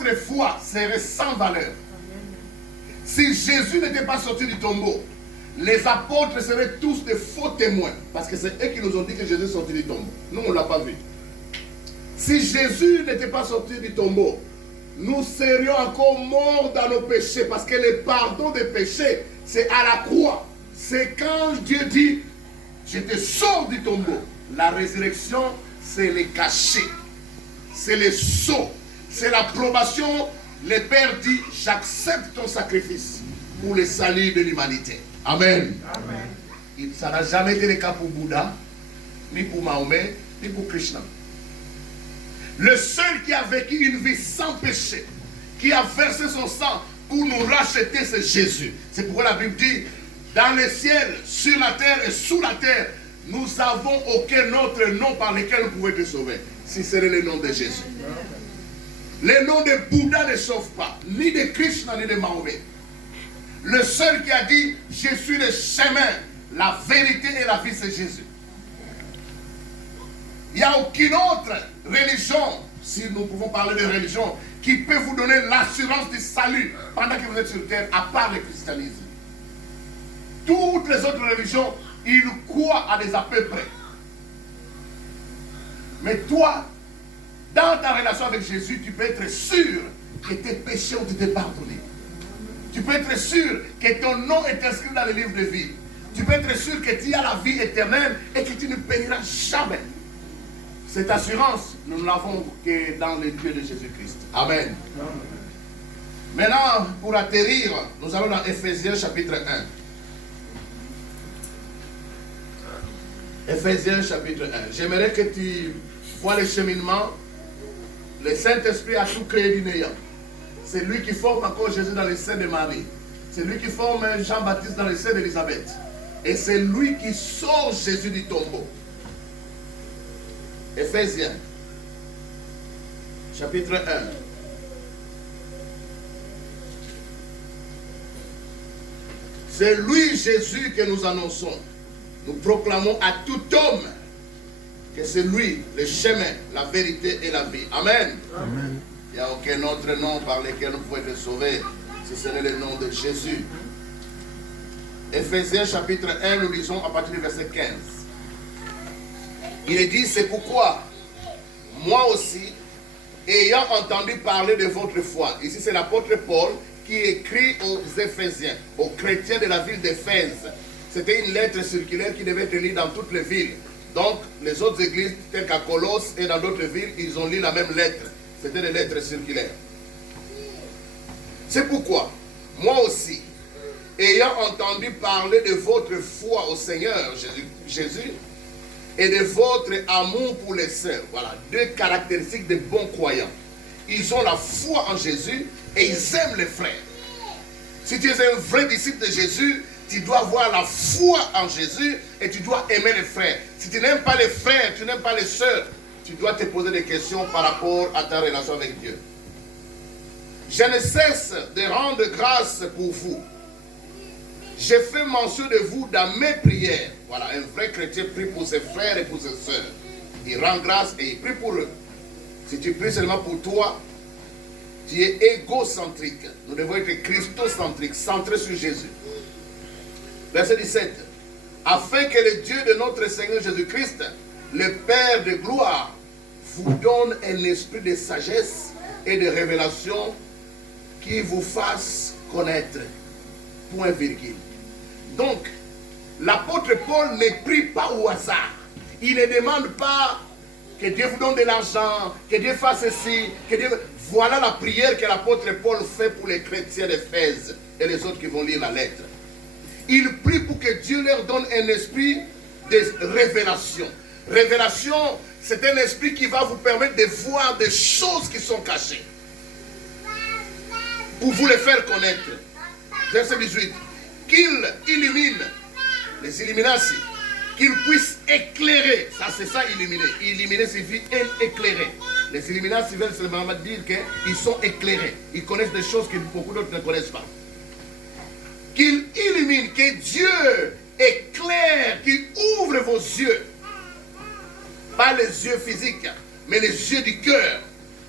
votre foi serait sans valeur. Si Jésus n'était pas sorti du tombeau, les apôtres seraient tous des faux témoins. Parce que c'est eux qui nous ont dit que Jésus est sorti du tombeau. Nous, on ne l'a pas vu. Si Jésus n'était pas sorti du tombeau, nous serions encore morts dans nos péchés. Parce que le pardon des péchés, c'est à la croix. C'est quand Dieu dit, je te sors du tombeau. La résurrection, c'est le cachet. C'est le sceau. C'est l'approbation. Le Père dit, j'accepte ton sacrifice pour le salut de l'humanité. Amen. Amen. Ça n'a jamais été le cas pour Bouddha, ni pour Mahomet, ni pour Krishna. Le seul qui a vécu une vie sans péché, qui a versé son sang pour nous racheter, c'est Jésus. C'est pourquoi la Bible dit, dans le ciel, sur la terre et sous la terre, nous n'avons aucun autre nom par lequel nous pouvons être sauvés, si c'est le nom de Jésus. Le nom de Bouddha ne sauve pas, ni de Krishna, ni de Mahomet. Le seul qui a dit, je suis le chemin, la vérité et la vie, c'est Jésus. Il n'y a aucune autre religion, si nous pouvons parler de religion, qui peut vous donner l'assurance du salut pendant que vous êtes sur terre, à part le christianisme. Toutes les autres religions, ils croient à des à peu près. Mais toi, dans ta relation avec Jésus, tu peux être sûr que tes péchés ont été pardonnés. Tu peux être sûr que ton nom est inscrit dans le livre de vie. Tu peux être sûr que tu as la vie éternelle et que tu ne périras jamais. Cette assurance, nous ne l'avons que dans les dieux de Jésus-Christ. Amen. Maintenant, pour atterrir, nous allons dans Ephésiens chapitre 1. Ephésiens chapitre 1. J'aimerais que tu vois le cheminement. Le Saint-Esprit a tout créé du néant. C'est lui qui forme encore Jésus dans le sein de Marie. C'est lui qui forme Jean-Baptiste dans le sein d'Élisabeth. Et c'est lui qui sort Jésus du tombeau. Ephésiens, chapitre 1. C'est lui, Jésus, que nous annonçons. Nous proclamons à tout homme que c'est lui, le chemin, la vérité et la vie. Amen. Amen. Il n'y a aucun autre nom par lequel nous pouvons être sauvés, si ce n'est le nom de Jésus. Ephésiens chapitre 1, nous lisons à partir du verset 15. Il est dit, c'est pourquoi, moi aussi, ayant entendu parler de votre foi, ici c'est l'apôtre Paul qui écrit aux Éphésiens, aux chrétiens de la ville d'Éphèse. C'était une lettre circulaire qui devait être lue dans toutes les villes. Donc, les autres églises, telles qu'à Colosse et dans d'autres villes, ils ont lu la même lettre. C'était des lettres circulaires. C'est pourquoi, moi aussi, ayant entendu parler de votre foi au Seigneur Jésus et de votre amour pour les saints, voilà, deux caractéristiques des bons croyants. Ils ont la foi en Jésus et ils aiment les frères. Si tu es un vrai disciple de Jésus, tu dois avoir la foi en Jésus et tu dois aimer les frères. Si tu n'aimes pas les frères, tu n'aimes pas les sœurs, tu dois te poser des questions par rapport à ta relation avec Dieu. Je ne cesse de rendre grâce pour vous. J'ai fait mention de vous dans mes prières. Voilà, un vrai chrétien prie pour ses frères et pour ses sœurs. Il rend grâce et il prie pour eux. Si tu pries seulement pour toi, tu es égocentrique. Nous devons être christocentriques, centrés sur Jésus. Verset 17. Afin que le Dieu de notre Seigneur Jésus-Christ, le Père de gloire, vous donne un esprit de sagesse et de révélation qui vous fasse connaître. Point virgule. Donc, l'apôtre Paul ne prie pas au hasard. Il ne demande pas que Dieu vous donne de l'argent, que Dieu fasse ceci, que Dieu... Voilà la prière que l'apôtre Paul fait pour les chrétiens d'Éphèse et les autres qui vont lire la lettre. Il prie pour que Dieu leur donne un esprit de révélation. Révélation, c'est un esprit qui va vous permettre de voir des choses qui sont cachées. Pour vous les faire connaître. Verset 18. Qu'il illumine, les illuminati, qu'il puisse éclairer. Ça, c'est ça, illuminer. Illuminer signifie éclairer. Les illuminati veulent seulement dire qu'ils sont éclairés. Ils connaissent des choses que beaucoup d'autres ne connaissent pas. Qu'il illumine, que Dieu éclaire, qu'il ouvre vos yeux. Pas les yeux physiques, mais les yeux du cœur.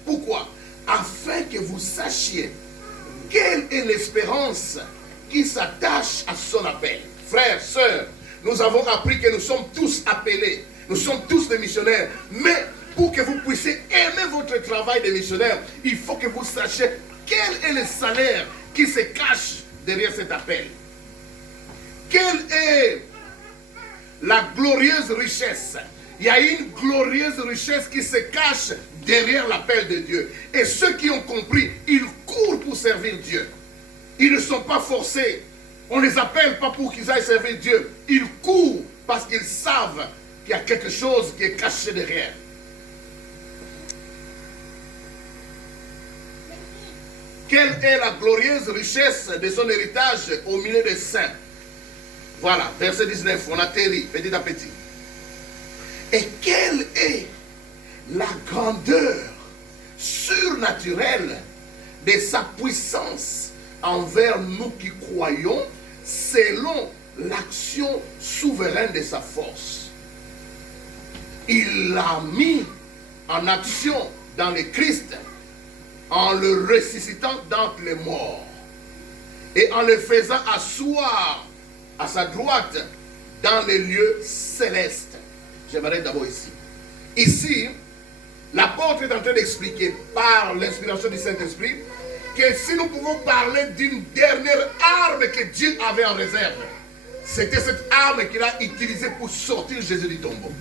Pourquoi? afin que vous sachiez quelle est l'espérance qui s'attache à son appel. Frères, sœurs, nous avons appris que nous sommes tous appelés, nous sommes tous des missionnaires, mais pour que vous puissiez aimer votre travail de missionnaire, il faut que vous sachiez quel est le salaire qui se cache derrière cet appel. Quelle est la glorieuse richesse? Il y a une glorieuse richesse qui se cache derrière l'appel de Dieu. Et ceux qui ont compris, ils courent pour servir Dieu. Ils ne sont pas forcés. On ne les appelle pas pour qu'ils aillent servir Dieu. Ils courent parce qu'ils savent qu'il y a quelque chose qui est caché derrière. Quelle est la glorieuse richesse de son héritage au milieu des saints? Voilà, verset 19, on atterrit petit à petit. Et quelle est la grandeur surnaturelle de sa puissance envers nous qui croyons selon l'action souveraine de sa force. Il l'a mis en action dans le Christ en le ressuscitant d'entre les morts et en le faisant asseoir à sa droite dans les lieux célestes. J'aimerais d'abord ici. Ici, l'apôtre est en train d'expliquer par l'inspiration du Saint-Esprit que si nous pouvons parler d'une dernière arme que Dieu avait en réserve, c'était cette arme qu'il a utilisée pour sortir Jésus du tombeau.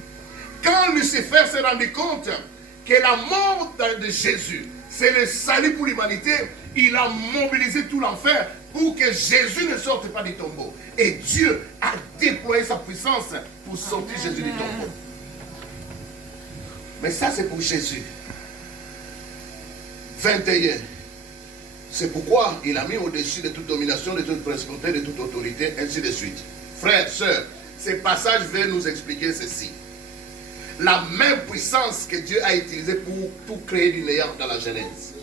Quand Lucifer s'est rendu compte que la mort de Jésus, c'est le salut pour l'humanité, il a mobilisé tout l'enfer pour que Jésus ne sorte pas du tombeau. Et Dieu a déployé sa puissance pour sortir Jésus du tombeau. Mais ça, c'est pour Jésus. 21. C'est pourquoi il a mis au-dessus de toute domination, de toute principauté, de toute autorité, ainsi de suite. Frères, sœurs, ces passages veulent nous expliquer ceci. La même puissance que Dieu a utilisée pour tout créer du néant dans la Genèse.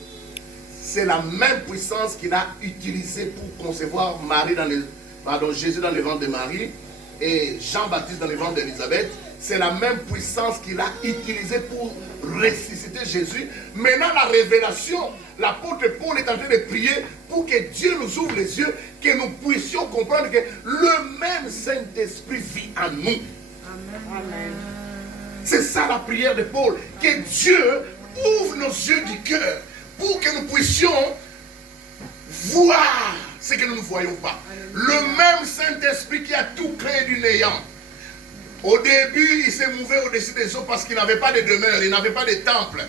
C'est la même puissance qu'il a utilisée pour concevoir Jésus dans le ventre de Marie et Jean-Baptiste dans le ventre d'Élisabeth. C'est la même puissance qu'il a utilisée pour ressusciter Jésus. Maintenant, la révélation, l'apôtre Paul est en train de prier pour que Dieu nous ouvre les yeux, que nous puissions comprendre que le même Saint-Esprit vit en nous. Amen. C'est ça la prière de Paul, que Dieu ouvre nos yeux du cœur pour que nous puissions voir ce que nous ne voyons pas. Le même Saint-Esprit qui a tout créé du néant. Au début, il s'est mouvé au-dessus des eaux parce qu'il n'avait pas de demeure, il n'avait pas de temple.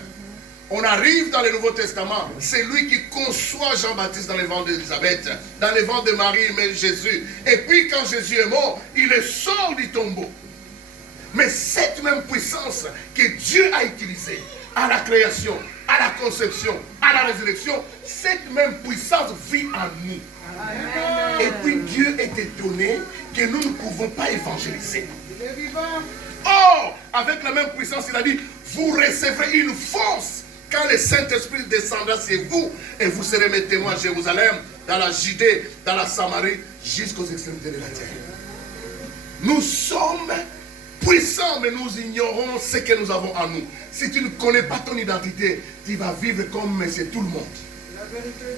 On arrive dans le Nouveau Testament, c'est lui qui conçoit Jean-Baptiste dans le ventre d'Élisabeth, dans le ventre de Marie, il met Jésus. Et puis quand Jésus est mort, il le sort du tombeau. Mais cette même puissance que Dieu a utilisée à la création, à la conception, à la résurrection, cette même puissance vit en nous. Amen. Et puis Dieu est étonné que nous ne pouvons pas évangéliser. Or, avec la même puissance, il a dit, vous recevrez une force quand le Saint-Esprit descendra sur vous et vous serez mes témoins à Jérusalem, dans la Judée, dans la Samarie, jusqu'aux extrémités de la terre. Nous sommes puissants, mais nous ignorons ce que nous avons en nous. Si tu ne connais pas ton identité, tu vas vivre comme c'est tout le monde. La vérité.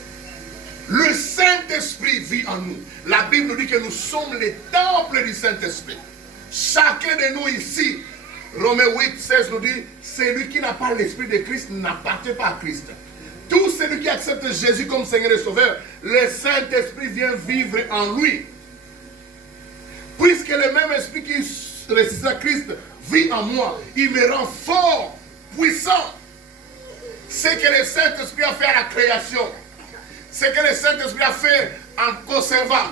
Le Saint-Esprit vit en nous. La Bible nous dit que nous sommes les temples du Saint-Esprit. Chacun de nous ici, Romains 8, 16 nous dit, celui qui n'a pas l'Esprit de Christ n'appartient pas à Christ. Tout celui qui accepte Jésus comme Seigneur et Sauveur, le Saint-Esprit vient vivre en lui. Puisque le même Esprit qui ressuscita Christ vit en moi, il me rend fort, puissant. Ce que le Saint-Esprit a fait à la création, ce que le Saint-Esprit a fait en conservant.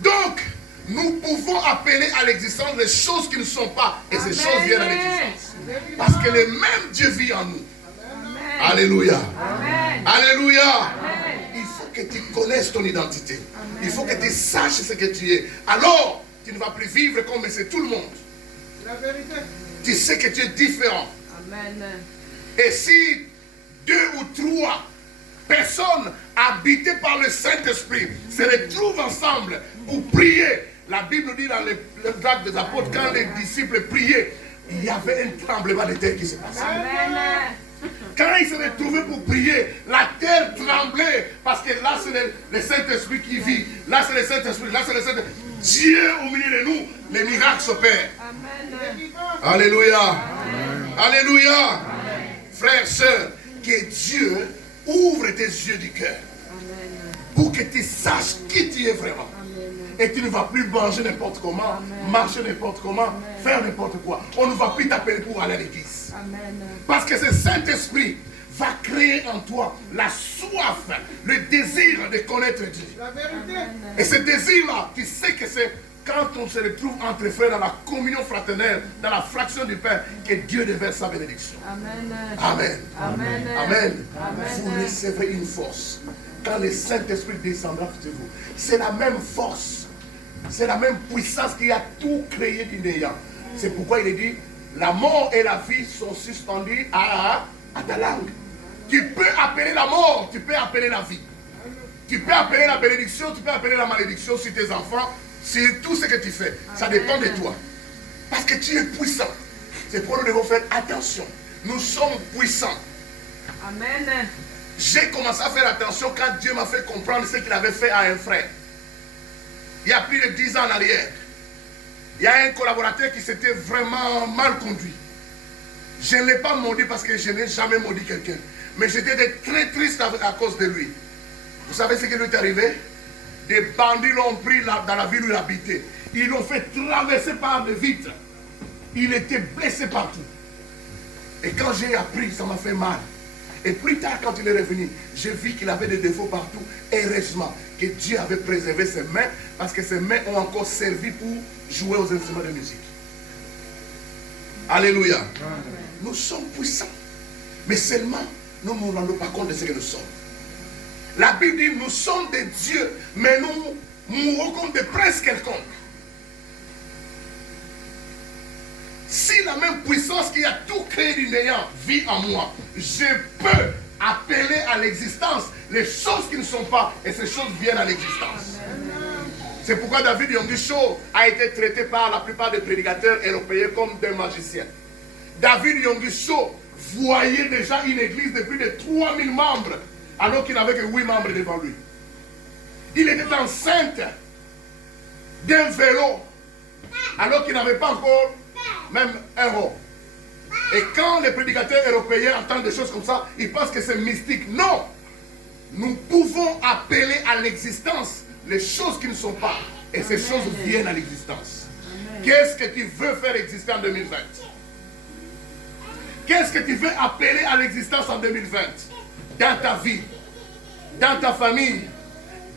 Donc, nous pouvons appeler à l'existence les choses qui ne sont pas, et ces choses viennent à l'existence. Parce que le même Dieu vit en nous. Amen. Alléluia. Amen. Alléluia. Amen. Il faut que tu connaisses ton identité. Amen. Il faut que tu saches ce que tu es. Alors, tu ne vas plus vivre comme c'est tout le monde. La vérité. Tu sais que tu es différent. Amen. Et si 2 ou 3 personnes habitées par le Saint-Esprit se retrouvent ensemble pour prier, la Bible dit dans les actes des apôtres, quand les disciples priaient, il y avait un tremblement de terre qui se passait. Amen. Quand il s'est retrouvé pour prier, la terre tremblait. Parce que là, c'est le Saint-Esprit qui vit. Là, c'est le Saint-Esprit. Là, c'est le Saint-Esprit. Dieu au milieu de nous, les miracles s'opèrent. Alléluia. Amen. Alléluia. Amen. Frères, sœurs, que Dieu ouvre tes yeux du cœur. Pour que tu saches qui tu es vraiment. Et tu ne vas plus manger n'importe comment, marcher n'importe comment, faire n'importe quoi. On ne va plus t'appeler pour aller à l'église. Parce que ce Saint-Esprit va créer en toi la soif, le désir de connaître Dieu. La vérité. Et ce désir-là, tu sais que c'est quand on se retrouve entre frères dans la communion fraternelle, dans la fraction du pain, que Dieu déverse sa bénédiction. Amen. Amen. Amen. Amen. Amen. Vous recevrez une force. Quand le Saint-Esprit descendra sur vous, c'est la même force, c'est la même puissance qui a tout créé du néant. C'est pourquoi il est dit, la mort et la vie sont suspendues à ta langue. Tu peux appeler la mort, tu peux appeler la vie. Tu peux appeler la bénédiction, tu peux appeler la malédiction sur tes enfants, sur tout ce que tu fais. Ça dépend de toi. Parce que tu es puissant. C'est pourquoi nous devons faire attention. Nous sommes puissants. Amen. J'ai commencé à faire attention quand Dieu m'a fait comprendre ce qu'il avait fait à un frère. Il y a plus de 10 ans en arrière. Il y a un collaborateur qui s'était vraiment mal conduit. Je ne l'ai pas maudit parce que je n'ai jamais maudit quelqu'un. Mais j'étais très triste à cause de lui. Vous savez ce qui lui est arrivé? Des bandits l'ont pris dans la ville où il habitait. Ils l'ont fait traverser par des vitres. Il était blessé partout. Et quand j'ai appris, ça m'a fait mal. Et plus tard, quand il est revenu, j'ai vu qu'il avait des défauts partout. Heureusement que Dieu avait préservé ses mains, parce que ses mains ont encore servi pour jouer aux instruments de musique. Alléluia. Amen. Nous sommes puissants. Mais seulement, nous ne nous rendons pas compte de ce que nous sommes. La Bible dit, nous sommes des dieux, mais nous mourrons comme des princes quelconques. Si la même puissance qui a tout créé du néant vit en moi, je peux appeler à l'existence les choses qui ne sont pas, et ces choses viennent à l'existence. C'est pourquoi David Yongisho a été traité par la plupart des prédicateurs européens comme des magiciens. David Yongisho voyait déjà une église de plus de 3000 membres, alors qu'il n'avait que 8 membres devant lui. Il était enceinte d'un vélo, alors qu'il n'avait pas encore même un rond. Et quand les prédicateurs européens entendent des choses comme ça, ils pensent que c'est mystique. Non! Nous pouvons appeler à l'existence les choses qui ne sont pas. Et ces choses viennent à l'existence. Qu'est-ce que tu veux faire exister en 2020? Qu'est-ce que tu veux appeler à l'existence en 2020? Dans ta vie, dans ta famille,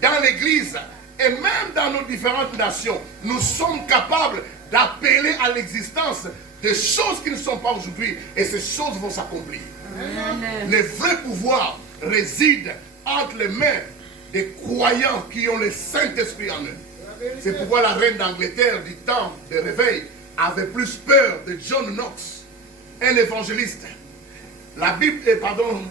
dans l'église, et même dans nos différentes nations, nous sommes capables d'appeler à l'existence des choses qui ne sont pas aujourd'hui, et ces choses vont s'accomplir. Le vrai pouvoir réside entre les mains des croyants qui ont le Saint-Esprit en eux. C'est pourquoi la reine d'Angleterre du temps de réveil avait plus peur de John Knox, un évangéliste. La Bible,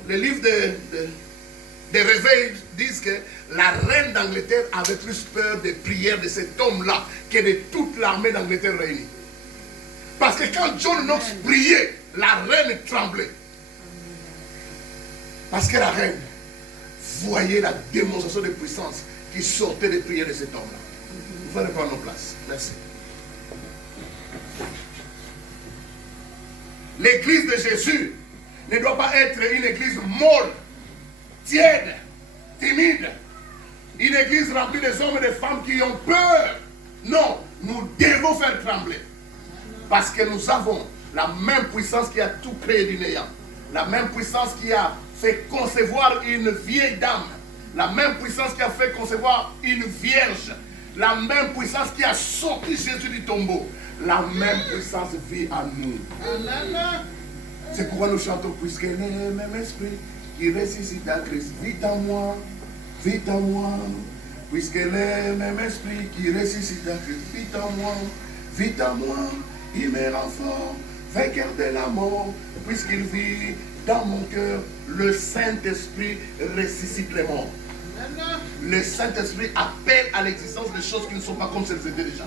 les livres de réveil disent que la reine d'Angleterre avait plus peur des prières de cet homme-là que de toute l'armée d'Angleterre réunie. Parce que quand John Knox priait, la reine tremblait. Parce que la reine voyait la démonstration de puissance qui sortait des prières de cet homme-là. Nous allons prendre nos places. Merci. L'église de Jésus ne doit pas être une église molle, tiède, timide. Une église remplie des hommes et des femmes qui ont peur. Non, nous devons faire trembler. Parce que nous avons la même puissance qui a tout créé du néant. La même puissance qui a fait concevoir une vieille dame. La même puissance qui a fait concevoir une vierge. La même puissance qui a sorti Jésus du tombeau. La même puissance vit en nous. C'est pourquoi nous chantons, puisque le même esprit qui ressuscite à Christ vit en moi, vit en moi. Puisque le même esprit qui ressuscite à Christ vit en moi, vit en moi. Il me rend fort, vainqueur de la mort, puisqu'il vit dans mon cœur. Le Saint-Esprit ressuscite les morts. Le Saint-Esprit appelle à l'existence des choses qui ne sont pas comme elles étaient déjà.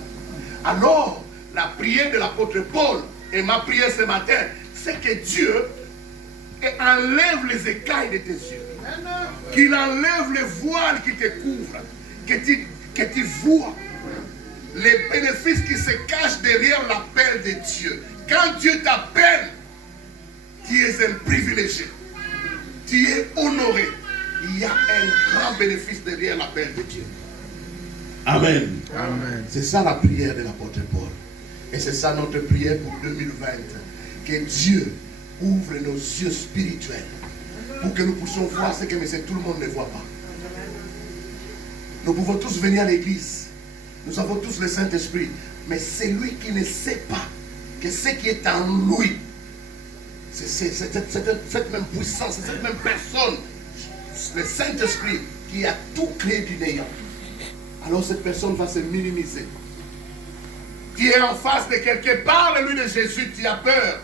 Alors, la prière de l'apôtre Paul et ma prière ce matin, c'est que Dieu et enlève les écailles de tes yeux. Qu'il enlève le voile qui te couvre. Que tu vois les bénéfices qui se cachent derrière l'appel de Dieu. Quand Dieu t'appelle, tu es un privilégié. Tu es honoré. Il y a un grand bénéfice derrière l'appel de Dieu. Amen. Amen. C'est ça la prière de l'apôtre Paul. Et c'est ça notre prière pour 2020. Que Dieu ouvre nos yeux spirituels pour que nous puissions voir ce que tout le monde ne voit pas. Nous pouvons tous venir à l'église. Nous avons tous le Saint-Esprit. Mais celui qui ne sait pas que ce qui est en lui, c'est cette même puissance, c'est cette même personne, le Saint-Esprit qui a tout créé du néant. Alors cette personne va se minimiser. Tu es en face de quelqu'un, parle-lui de Jésus, tu as peur.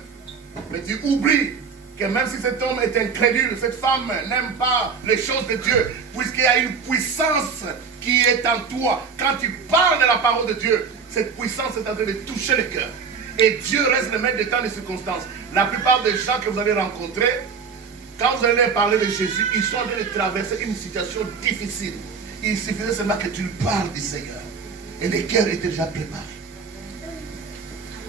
Mais tu oublies que même si cet homme est incrédule, cette femme n'aime pas les choses de Dieu, puisqu'il y a une puissance qui est en toi. Quand tu parles de la parole de Dieu, cette puissance est en train de toucher le cœur. Et Dieu reste le maître des temps et des circonstances. La plupart des gens que vous allez rencontrer, quand vous allez leur parler de Jésus, ils sont en train de traverser une situation difficile. Il suffisait seulement que tu parles du Seigneur. Et le cœur était déjà préparé.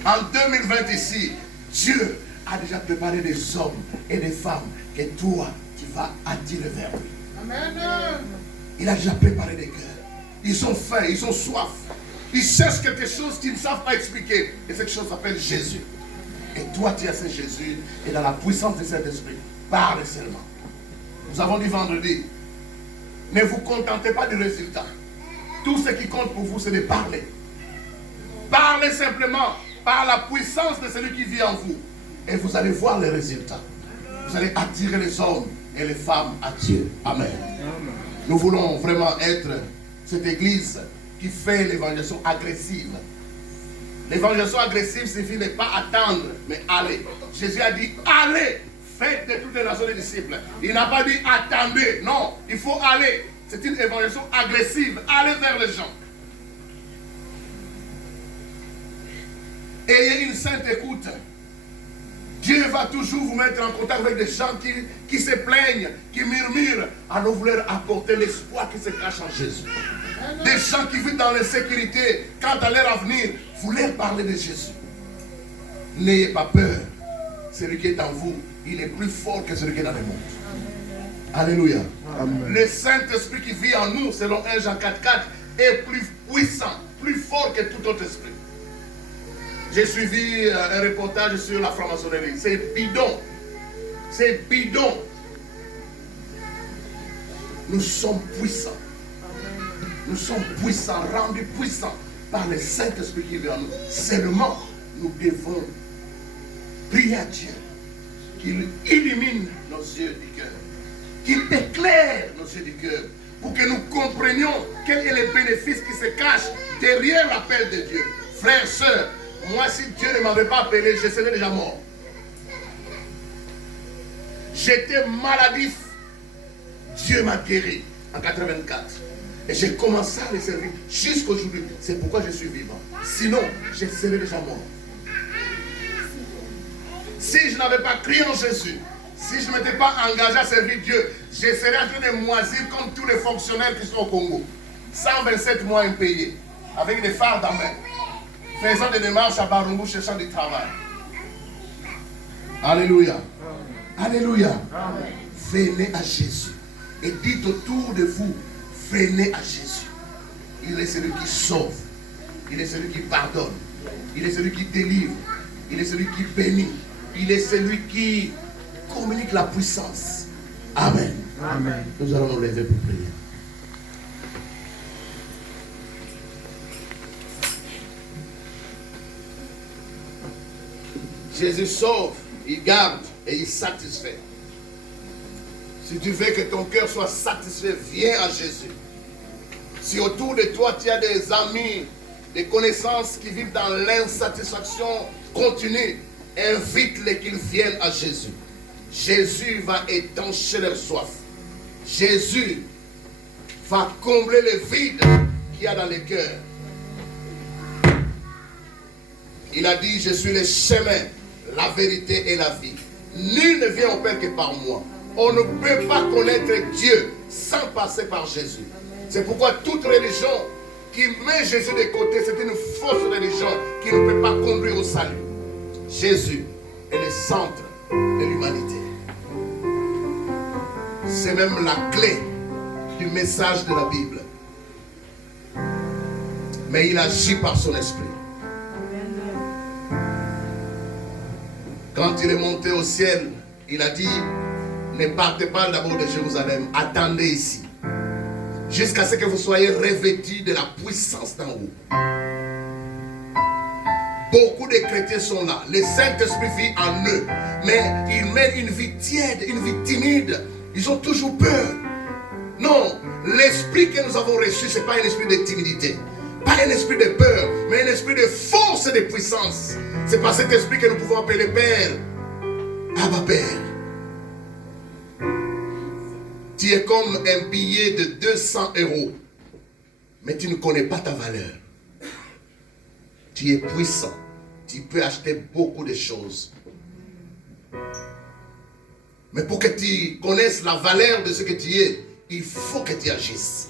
En 2020 ici, Dieu a déjà préparé des hommes et des femmes que toi, tu vas attirer vers lui. Amen. Il a déjà préparé des cœurs. Ils ont faim, ils ont soif. Ils cherchent quelque chose qu'ils ne savent pas expliquer. Et cette chose s'appelle Jésus. Et toi, tu as ce Jésus. Et dans la puissance de cet esprit, parle seulement. Nous avons dit vendredi, ne vous contentez pas du résultat. Tout ce qui compte pour vous, c'est de parler. Parlez simplement par la puissance de celui qui vit en vous. Et vous allez voir les résultats. Vous allez attirer les hommes et les femmes à Dieu. Amen. Nous voulons vraiment être cette église qui fait l'évangélisation agressive. L'évangélisation agressive signifie ne pas attendre, mais aller. Jésus a dit, allez, faites de toutes les nations des disciples. Il n'a pas dit, attendez. Non, il faut aller. C'est une évangélisation agressive. Allez vers les gens. Ayez une sainte écoute. Dieu va toujours vous mettre en contact avec des gens qui se plaignent, qui murmurent, à nous vouloir apporter l'espoir qui se cache en Jésus. Des gens qui vivent dans l'insécurité, quant à leur avenir, vous leur parlez de Jésus. N'ayez pas peur. Celui qui est en vous, il est plus fort que celui qui est dans le monde. Alléluia. Amen. Le Saint-Esprit qui vit en nous, selon 1 Jean 4,4, est plus puissant, plus fort que tout autre esprit. J'ai suivi un reportage sur la franc-maçonnerie. C'est bidon. C'est bidon. Nous sommes puissants. Nous sommes puissants, rendus puissants par le Saint-Esprit qui vit en nous. Seulement, nous devons prier à Dieu qu'il illumine nos yeux du cœur, qu'il éclaire nos yeux du cœur, pour que nous comprenions quel est le bénéfice qui se cache derrière l'appel de Dieu. Frères, sœurs, moi, si Dieu ne m'avait pas appelé, je serais déjà mort. J'étais maladif. Dieu m'a guéri en 84. Et j'ai commencé à le servir jusqu'aujourd'hui. C'est pourquoi je suis vivant. Sinon, je serais déjà mort. Si je n'avais pas crié en Jésus, si je ne m'étais pas engagé à servir Dieu, je serais en train de moisir comme tous les fonctionnaires qui sont au Congo. 127 mois impayés, avec des phares en main, faisant des démarches à Barumbu, cherchant du travail. Alléluia. Alléluia. Amen. Venez à Jésus. Et dites autour de vous, venez à Jésus. Il est celui qui sauve. Il est celui qui pardonne. Il est celui qui délivre. Il est celui qui bénit. Il est celui qui communique la puissance. Amen. Amen. Nous allons nous lever pour prier. Jésus sauve, il garde et il satisfait. Si tu veux que ton cœur soit satisfait, viens à Jésus. Si autour de toi tu as des amis, des connaissances qui vivent dans l'insatisfaction continue, invite-les qu'ils viennent à Jésus. Jésus va étancher leur soif. Jésus va combler le vide qu'il y a dans les cœurs. Il a dit, je suis le chemin, la vérité et la vie. Nul ne vient au Père que par moi. On ne peut pas connaître Dieu sans passer par Jésus. C'est pourquoi toute religion qui met Jésus de côté, c'est une fausse religion qui ne peut pas conduire au salut. Jésus est le centre de l'humanité. C'est même la clé du message de la Bible. Mais il agit par son esprit. Quand il est monté au ciel, il a dit, ne partez pas d'abord de Jérusalem, attendez ici. Jusqu'à ce que vous soyez revêtus de la puissance d'en haut. Beaucoup de chrétiens sont là. Le Saint-Esprit vit en eux. Mais ils mènent une vie tiède, une vie timide. Ils ont toujours peur. Non, l'esprit que nous avons reçu, ce n'est pas un esprit de timidité. Pas un esprit de peur, mais un esprit de force et de puissance. C'est par cet esprit que nous pouvons appeler Père. Abba Père. Tu es comme un billet de 200 €. Mais tu ne connais pas ta valeur. Tu es puissant. Tu peux acheter beaucoup de choses. Mais pour que tu connaisses la valeur de ce que tu es, il faut que tu agisses.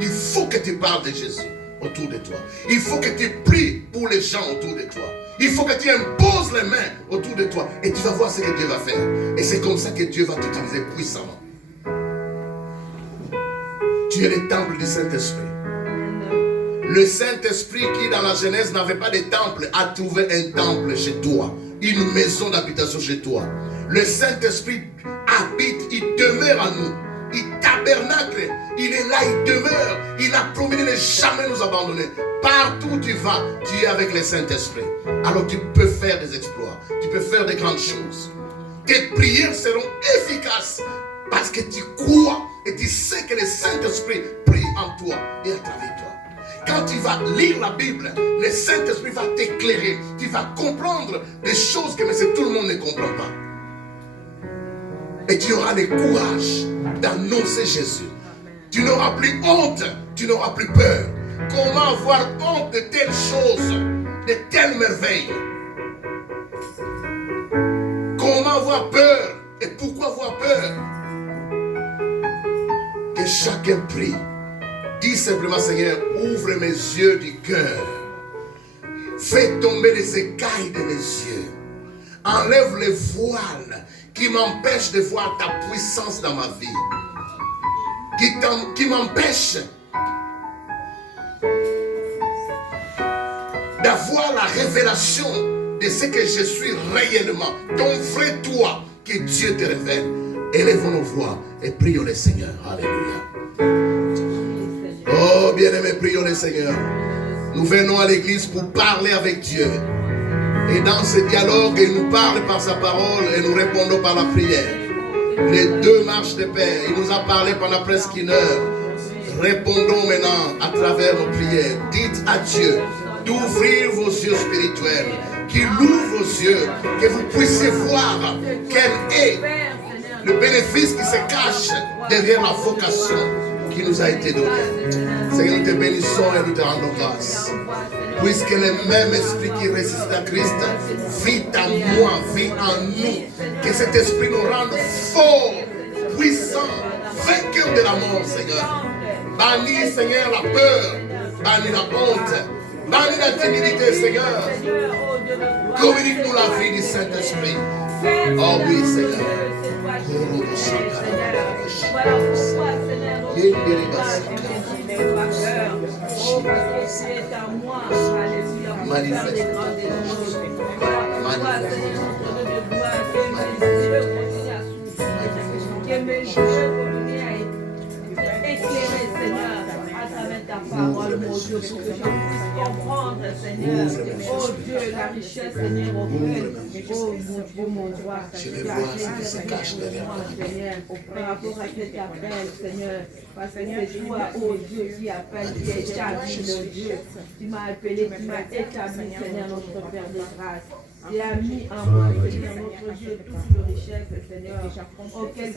Il faut que tu parles de Jésus autour de toi. Il faut que tu pries pour les gens autour de toi. Il faut que tu imposes les mains autour de toi. Et tu vas voir ce que Dieu va faire. Et c'est comme ça que Dieu va t'utiliser puissamment. Tu es le temple du Saint-Esprit. Le Saint-Esprit qui dans la Genèse n'avait pas de temple a trouvé un temple chez toi. Une maison d'habitation chez toi. Le Saint-Esprit habite, il demeure en nous. Il tabernacle, il est là, il demeure. Il a promis de ne jamais nous abandonner. Partout où tu vas, tu es avec le Saint-Esprit. Alors tu peux faire des exploits. Tu peux faire des grandes choses. Tes prières seront efficaces parce que tu crois et tu sais que le Saint-Esprit prie en toi et à travers toi. Quand tu vas lire la Bible, le Saint-Esprit va t'éclairer. Tu vas comprendre des choses que tout le monde ne comprend pas. Et tu auras le courage d'annoncer Jésus. Tu n'auras plus honte, tu n'auras plus peur. Comment avoir honte de telles choses, de telles merveilles? Comment avoir peur? Et pourquoi avoir peur? Que chacun prie. Dis simplement, Seigneur, ouvre mes yeux du cœur. Fais tomber les écailles de mes yeux. Enlève les voiles qui m'empêchent de voir ta puissance dans ma vie. Qui m'empêchent d'avoir la révélation de ce que je suis réellement. Ton vrai toi que Dieu te révèle. Élevons nos voix et prions le Seigneur. Alléluia. Oh bien-aimés, prions le Seigneur. Nous venons à l'église pour parler avec Dieu. Et dans ce dialogue, il nous parle par sa parole et nous répondons par la prière. Les deux marches de paix. Il nous a parlé pendant presque une heure. Répondons maintenant à travers nos prières. Dites à Dieu d'ouvrir vos yeux spirituels, qu'il ouvre vos yeux, que vous puissiez voir quel est le bénéfice qui se cache derrière la vocation qui nous a été donnée. Seigneur, nous te bénissons et nous te rendons grâce. Puisque le même esprit qui résiste à Christ vit en moi, vit en nous. Que cet esprit nous rende forts, puissants, vainqueurs de la mort, Seigneur. Bannis, Seigneur, la peur, bannis la honte, bannis la timidité, Seigneur. Communique-nous la vie du Saint-Esprit. Oh oui, Seigneur. Manifeste. Que mes yeux continuent à être éclairés, Seigneur, à travers ta parole, mon Dieu, pour que je puisse comprendre, Seigneur, oh Dieu, la richesse, Seigneur, au fait, oh mon Dieu, mon roi, Seigneur, par rapport à cet appel, Seigneur, parce que c'est toi, oh Dieu, qui appelle, qui établit le Dieu, tu m'as appelé, tu m'as établi, Seigneur, notre Père de grâce. et a mis en moi dans notre Dieu toutes les richesses, Seigneur, auquel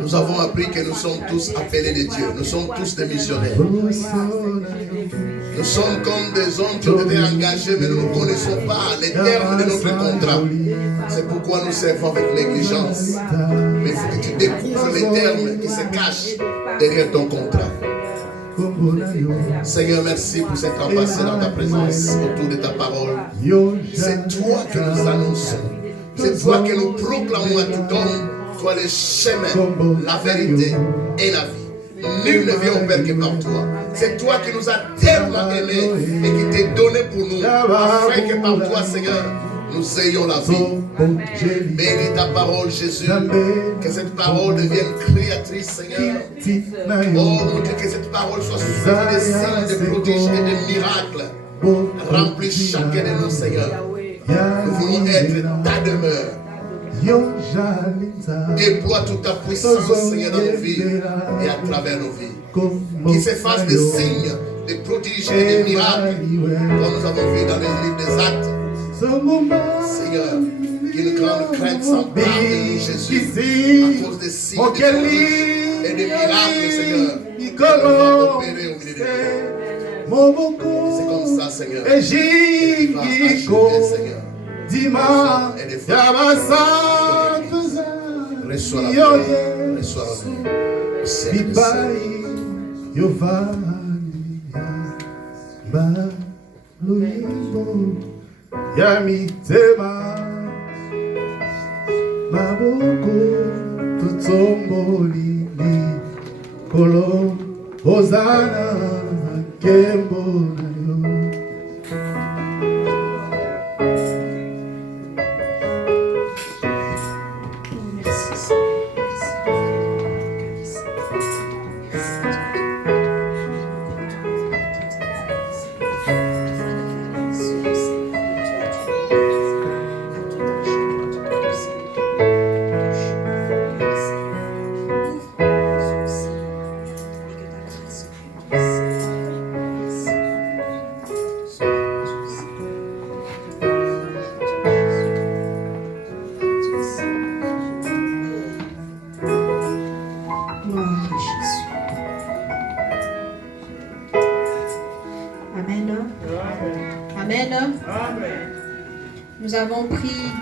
Nous avons appris que nous sommes tous appelés de Dieu. Nous sommes tous des missionnaires. Nous sommes comme des hommes qui ont été engagés, mais nous ne connaissons pas les termes de notre contrat. C'est pourquoi nous servons avec négligence. Mais il faut que tu découvres les termes qui se cachent derrière ton contrat. Seigneur, merci pour cette temps passé dans ta présence autour de ta parole. C'est toi que nous annonçons. C'est toi que nous proclamons à tout homme. Toi le chemin, la vérité et la vie. Nul ne vient au Père que par toi. C'est toi qui nous as tellement aimés et qui t'es donné pour nous, afin que par toi, Seigneur, nous ayons la vie. Bénis ta parole, Jésus. Que cette parole devienne créatrice, Seigneur. Oh mon Dieu, que cette parole soit suivie des signes, des prodiges et des miracles. Remplis chacun de nous, Seigneur. Nous voulons être ta demeure. Déploie toute ta puissance, Seigneur, dans nos vies et à travers nos vies. Qu'il se fasse des signes, des prodiges et des miracles, comme nous avons vu dans les livres des Actes. Seigneur, qu'une grande crainte s'empare de nous, Jésus, à cause des signes, des prodiges et des miracles, Seigneur, que nous avons opérés au milieu de nous. C'est comme ça, Seigneur, que tu vas achever, Seigneur. Reçois la gloire, reçois l'honneur. Siècle Yamitema Maboko Tutomboli Kolo Hosanna Kembo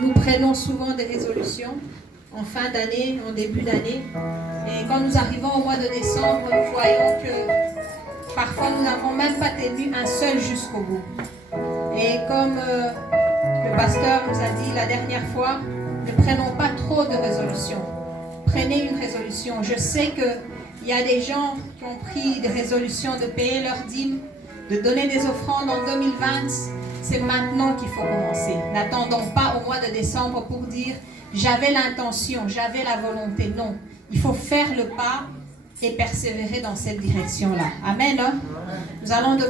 Nous prenons souvent des résolutions en fin d'année, en début d'année. Et quand nous arrivons au mois de décembre, nous voyons que parfois nous n'avons même pas tenu un seul jusqu'au bout. Et comme le pasteur nous a dit la dernière fois, ne prenons pas trop de résolutions. Prenez une résolution. Je sais qu'il y a des gens qui ont pris des résolutions de payer leurs dîmes, de donner des offrandes en 2020. C'est maintenant qu'il faut commencer. N'attendons pas au mois de décembre pour dire j'avais l'intention, j'avais la volonté. Non, il faut faire le pas et persévérer dans cette direction-là. Amen. Nous allons demander